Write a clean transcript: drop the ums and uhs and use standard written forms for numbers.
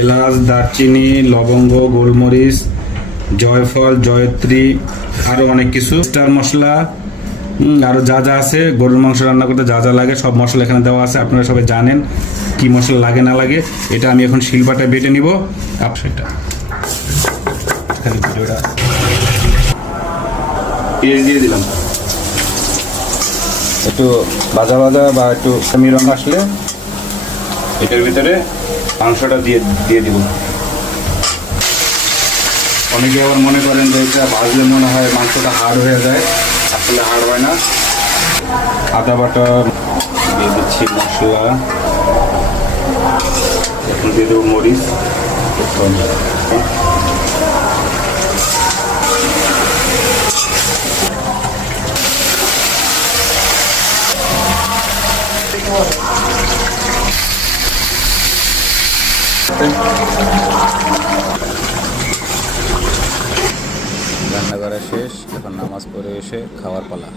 এলাচ, দারচিনি, লবঙ্গ, গোলমরিচ, জয়ফল, জয়ত্রী, আরও অনেক কিছু স্টার মশলা, আরও যা যা আছে গরুর মাংস রান্না করতে যা যা লাগে সব মশলা এখানে দেওয়া আছে। আপনারা সবাই জানেন কি মশলা লাগে না লাগে। এটা আমি এখন শিলপাটায় বেটে নিব। সেটা এখানে ভিডিওটা পেঁয়াজ দিয়ে দিলাম, একটু ভাজা ভাজা বা একটু সেমি রঙ আসলে এটার ভিতরে মাংসটা দিয়ে দিব। অনেকে আবার মনে করেন যে এটা ভাজলে মনে হয় মাংসটা হার্ড হয়ে যায়, আসলে হার্ড হয় না। আদা বাটা দিয়ে দিচ্ছি, মশলা এখন দিয়ে দেবো মরিচ, রান্না করা শেষ, এখন নামাজ পড়ে এসে খাওয়ার পালা।